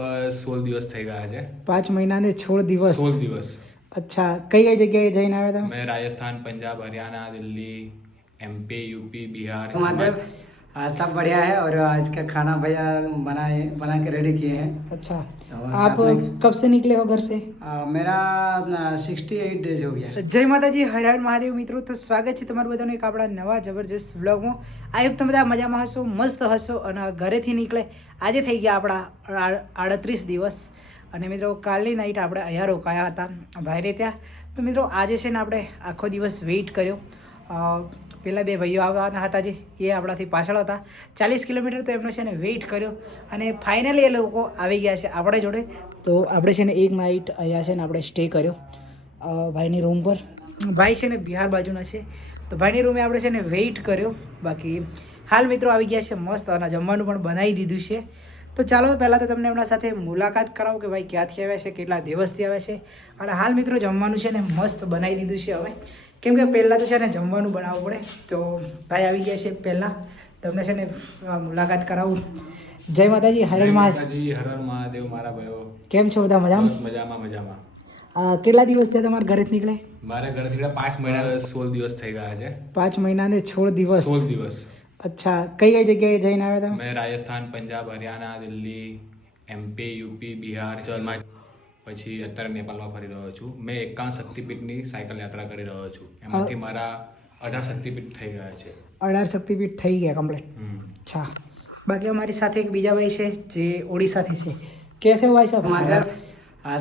16 દિવસ થઈ ગયા છે. 5 મહિના ને 16 દિવસ. 16 દિવસ. अच्छा, कई जगह जैन आया था? मैं राजस्थान, पंजाब, हरियाणा, दिल्ली, एमपी, यूपी, बिहार. माधव सब बढ़िया है और आज का खाना भैया बना के रेडी किए हैं. अच्छा, तो आप कब से निकले हो घर से? मेरा 68 डेज हो गया. જય માતાજી, હર હર મહાદેવ. મિત્રો તો સ્વાગત છે તમારું બધાનું એક આપણા નવા જબરજસ્ત વ્લોગમાં. આ યુગ તમે બધા મજામાં હશો, મસ્ત હશો અને ઘરેથી નીકળે આજે થઈ ગયા આપણા 38 દિવસ. અને મિત્રો કાલની નાઈટ આપણે અહીંયા રોકાયા હતા ભાઈને ત્યાં. તો મિત્રો આજે છે ને આપણે આખો દિવસ વેઇટ કર્યો. પહેલાં બે ભાઈઓ આવવાના હતા જે એ આપણાથી પાછળ હતા 40 કિલોમીટર, તો એમનો છે ને વેઇટ કર્યો અને ફાઇનલી એ લોકો આવી ગયા છે આપણા જોડે. તો આપણે છે ને એક નાઇટ અહીંયા છે ને આપણે સ્ટે કર્યો ભાઈની રૂમ પર. ભાઈ છે ને બિહાર બાજુના છે, તો ભાઈની રૂમે આપણે છે ને વેઇટ કર્યો. બાકી હાલ મિત્રો આવી ગયા છે મસ્ત અને જમવાનું પણ બનાવી દીધું છે. તો ચાલો પહેલાં તો તમને એમના સાથે મુલાકાત કરાવો કે ભાઈ ક્યાંથી આવ્યા છે, કેટલા દિવસથી આવ્યા છે. અને હાલ મિત્રો જમવાનું છે ને મસ્ત બનાવી દીધું છે હવે, કેમ કે પહેલાં તો છે ને જમવાનું બનાવવું પડે. તો ભાઈ આવી ગયા છે પહેલાં, તમને છે ને મુલાકાત કરાવું. જય માતાજી, હર હર મહાદેવ. મારા ભાઈઓ કેમ છો બધા? મજામાં? મજામાં. કેટલા દિવસ થયા તમારા ઘરેથી નીકળે? મારા ઘરેથી 5 મહિના 16 દિવસ થઈ ગયા છે. 5 મહિના ને 16 દિવસ. 16 દિવસ. અચ્છા, કઈ જગ્યાએ જઈને આવ્યા તમે? મેં રાજસ્થાન, પંજાબ, હરિયાણા, દિલ્હી, એમપી, યુપી, બિહાર, ચલમાં પછી અત્યારે નેપાળમાં ફરી રહ્યો છું. મેં 51 શક્તિપીઠની સાયકલ યાત્રા કરી રહ્યો છું. એમાંથી મારા 18 શક્તિપીઠ થઈ ગયા છે. 18 શક્તિપીઠ થઈ ગયા કમ્પ્લીટ. અચ્છા, બાકી અમારી સાથે એક બીજા ભાઈ છે જે ઓડિશાથી છે. कैसे हो भाई साहब? माधव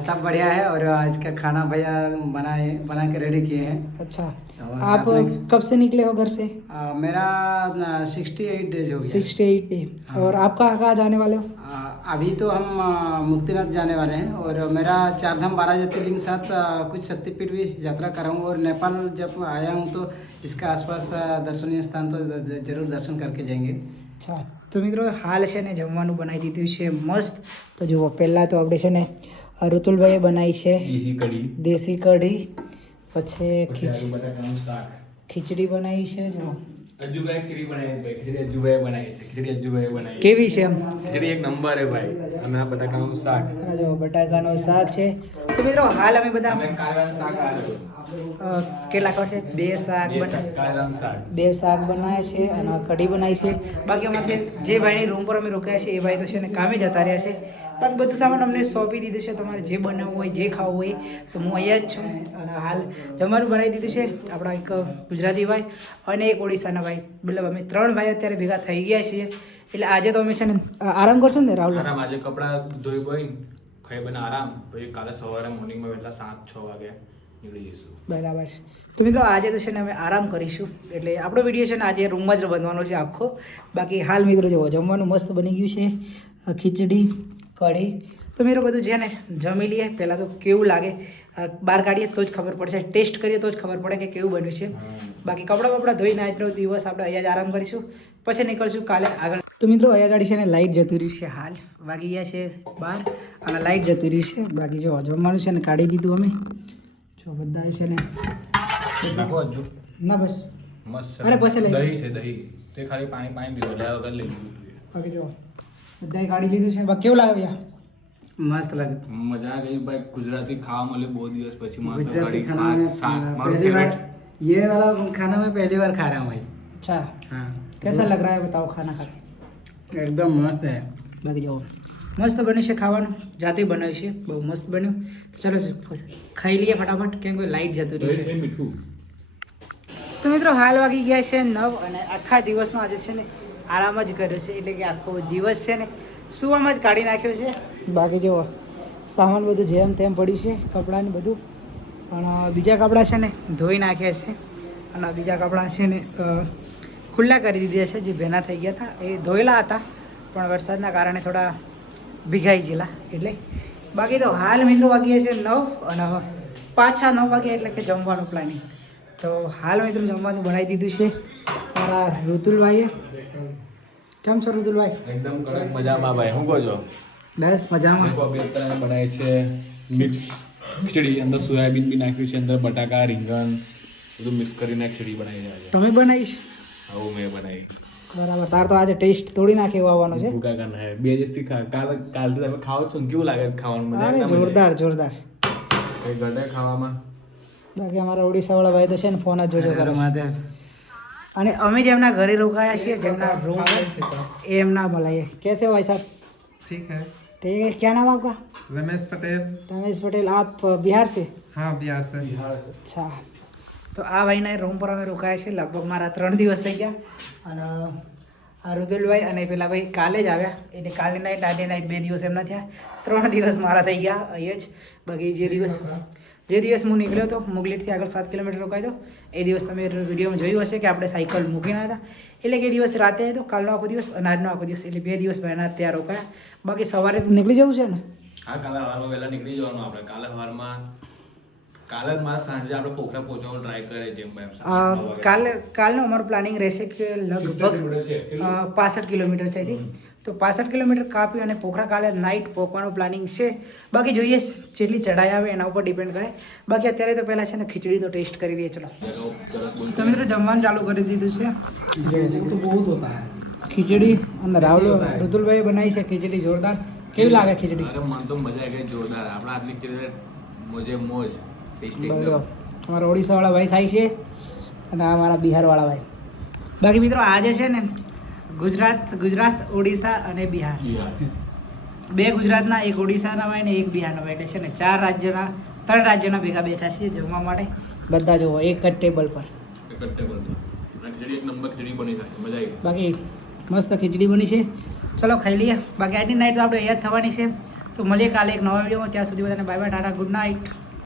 सब बढ़िया है और आज का खाना भैया बना के रेडी किए हैं. अच्छा, तो आप कब से निकले हो घर से? मेरा 68 डेज हो गया. 68 डे. और आप कहाँ जाने वाले हो? अभी तो हम मुक्तिनाथ जाने वाले हैं और मेरा 4 धाम 12 ज्योतिर्लिंग साथ कुछ शक्तिपीठ भी यात्रा कर रहा हूँ. और नेपाल जब आया हूँ तो इसका आसपास दर्शनीय स्थान तो जरूर दर्शन करके जाएंगे. અચ્છા, તો મિત્રો હાલ છે ને જમવાનું બનાવી દીધું છે મસ્ત. તો જુઓ પહેલાં તો આપણે છે ને ઋતુલભાઈએ બનાવી છે દેશી કઢી, પછી ખીચડી બનાવી છે. જુઓ અજ્જુભાઈ ખીચડી બનાવી છે. કેવી છે એમ? ખીચડી એક નંબર હે ભાઈ. અને આ બટાકાનું શાક. અને જો બટાકાનું શાક છે. તો મિત્રો હાલ અમે બધા કારેલાનું શાક કેટલા ખબર છે? બે શાક બનાવ્યા છે અને કઢી બનાવી છે. બાકી અમારે જે ભાઈની રૂમ પર અમે રોકાયા છે એ ભાઈ તો છે ને કામે જતા રહ્યા છે. બાકી બધું સામાન અમને સોંપી દીધું છે. તમારે જે બનાવવું હોય, જે ખાવું હોય, તો હું અહીંયા જ છું. અને હાલ જમવાનું બનાવી દીધું છે. આપણા એક ગુજરાતી ભાઈ અને એક ઓડિશાના ભાઈ, મતલબ અમે 3 ભાઈ અત્યારે ભેગા થઈ ગયા છીએ. એટલે આજે તો અમે છે ને આરામ કરશું ને રાહુલ? આરામ. આજે કપડાં ધોઈ બોઈ ખાઈ બને આરામ. પછી કાલે સવારે મોર્નિંગમાં વહેલા 7-6 વાગે નીકળી જઈશું. બરાબર. તો મિત્રો આજે તો છે ને અમે આરામ કરીશું. એટલે આપણો વિડીયો છે ને આજે રૂમમાં જ બનવાનો છે આખો. બાકી હાલ મિત્રો જુઓ જમવાનું મસ્ત બની ગયું છે. ખીચડી, કઢી. તો મિત્રો બધું છે ને જમી લઈએ. પહેલાં તો કેવું લાગે બહાર કાઢીએ તો જ ખબર પડશે, ટેસ્ટ કરીએ તો જ ખબર પડે કે કેવું બન્યું છે. બાકી કપડાં ધોઈને આજનો દિવસ આપણે અહીંયા જ આરામ કરીશું, પછી નીકળશું કાલે આગળ. તો મિત્રો અહીંયા ગાડી છે ને લાઇટ જતું રહ્યું છે. હાલ વાગી ગયા છે 12 અને લાઇટ જતું રહ્યું છે. બાકી જો જમવાનું છે ને કાઢી દીધું અમે. જો બધા છે ને ના બસ મસ્ત. અરે પછી લઈ દહીં છે, દહીં તે ખાલી પાણી પીવો લેવા વગર લઈ લીધું. બાકી જો બધાએ કાઢી લીધું છે. બાકી કેવું લાગે યાર? मस्त लगे. મજા આ ગઈ ભાઈ. ગુજરાતી ખાવા મળે બહુ દિવસ પછી. गुजराती खाना में पहली बार, ये वाला खाना मैं पहली बार खा रहा हूँ भाई. अच्छा, हाँ, कैसा लग रहा है बताओ खाना खा के? एकदम मस्त है. બાકી જો મસ્ત બન્યું છે ખાવાનું, જાતે બનાવ્યું છે, બહુ મસ્ત બન્યું. તો ચાલો ખાઈ લઈએ ફટાફટ, કેમ કે લાઇટ જતું રહ્યું છે. મીઠું. તો મિત્રો હાલ વાગી ગયા છે 9 અને આખા દિવસનો આજે છે ને આરામ જ કર્યો છે. એટલે કે આખો દિવસ છે ને સુવામાં જ કાઢી નાખ્યો છે. બાકી જુઓ સામાન બધું જેમ તેમ પડ્યું છે, કપડાં ને બધું. પણ બીજા કપડાં છે ને ધોઈ નાખ્યા છે અને બીજા કપડાં છે ને ખુલ્લા કરી દીધા છે. જે ભેના થઈ ગયા હતા એ ધોયેલા હતા, પણ વરસાદના કારણે થોડા ભીગાઈ ગયેલા એટલે. બાકી તો હાલ મિત્રો વાગ્યા છે 9 અને પાછા 9 વાગ્યા એટલે કે જમવાનું પ્લાનિંગ. તો હાલ મિત્રો જમવાનું બનાવી દીધું છે મારા ઋતુલભાઈએ. કેમ છો ઋતુલભાઈ? એકદમ કડક મજામાં ભાઈ. શું કહો છો? બસ મજામાં. બનાવી છે મિક્સ ખીચડી. અંદર સોયાબીન બી નાખ્યું છે, અંદર બટાકા, રીંગણ બધું મિક્સ કરીને ખીચડી બનાવી છે. તમે બનાવીશ? આવું મેં બનાવી. બરાબર, તાર તો આજે ટેસ્ટ તોડી નાખે એવું આવવાનું છે. ભૂકા કાના હે 2 દિવસથી કાલથી તમે ખાઓ છો ને કેવું લાગે છે ખાવાનું? મજા અરે આવે ને? જોરદાર જોરદાર. કઈ ઘટે ખાવામાં? બાકી અમારા ઓડિશાવાળા ભાઈ તો છે ને ફોન જ જોજો કરે છે. મહાદેવ અને અમે જેમના ઘરે રોકાયા છીએ, જેમના રૂમ એ એમના બોલાઈએ. कैसे हो भाई साहब? ठीक है ठीक है, क्या नाम आपका? रमेश पटेल रमेश पटेल. आप बिहार से? हाँ बिहार से અચ્છા. તો આ ભાઈના રૂમ પર અમે રોકાયા છીએ. લગભગ મારા 3 દિવસ થઈ ગયા. અને આ રુદુલભાઈ અને પેલા ભાઈ કાલે જ આવ્યા. એટલે કાલે નાઈટ આજે નાઈટ 2 દિવસ એમના થયા. 3 દિવસ મારા થઈ ગયા અહીંયા જ. બાકી જે દિવસ હું નીકળ્યો હતો મુગલીટથી આગળ 7 કિલોમીટર રોકાયો હતો, એ દિવસ તમે વિડીયોમાં જોયું હશે કે આપણે સાયકલ મૂકીને આવ્યા હતા. એટલે કે એ દિવસ રાતે આવ્યો હતો, કાલનો આખો દિવસ અને આજનો આખો દિવસ, એટલે 2 દિવસ ભાઈના ત્યાં રોકાયા. બાકી સવારે તો નીકળી જવું છે ને? હા, કાલે સવારમાં વહેલા નીકળી જવાનું આપણે. કાલે મારા સાંજે આપણે પોખરા પહોંચવાનું ટ્રાય કરે જેમ કાલનું અમારું પ્લાનિંગ રહેશે કે લગભગ 65 કિલોમીટર છે અહીંથી. તો 65 કિલોમીટર કાપી અને પોખરા કાલે નાઇટ પહોંચવાનું પ્લાનિંગ છે. બાકી જોઈએ જેટલી ચઢાઈ આવે એના ઉપર ડિપેન્ડ કરે. બાકી અત્યારે તો પહેલાં છે ને ખીચડી તો ટેસ્ટ કરી દઈએ. ચલો તો મિત્રો જમવાનું ચાલુ કરી દીધું છે. बहुत होता है ખીચડી અને રુદુલભાઈ બનાવી છે ખીચડી જોરદાર. કેવી લાગે ખીચડી? અરે મને તો મજા આવી ગઈ જોરદાર. આપણા હાથની ખીચડી મોજે મોજ ટેસ્ટી બરાબર. એકદમ. અમારા ઓડિશાવાળા ભાઈ ખાય છે અને આ અમારા બિહારવાળા ભાઈ. બાકી મિત્રો આજે છે ને ગુજરાત ઓડિશા અને બિહાર, 2 ગુજરાતના, 1 ઓડિશાના ભાઈ ને 1 બિહારના ભાઈ, એટલે છે ને 3 રાજ્યના ભેગા બેઠા છીએ જમવા માટે. બધા જુઓ એક જ ટેબલ પર. એક જ ટેબલ પર. અને ખીચડી એક નંબર ખીચડી બની જાય, મજા આવી. બાકી મસ્ત ખીચડી બની છે. ચલો ખાઈ લઈએ. બાકી આજની નાઇટ તો આપણે અહીંયા જ થવાની છે. તો મળીએ કાલે એક નવા વિડીયોમાં. ત્યાં સુધી બધાને bye bye, Tata, good night.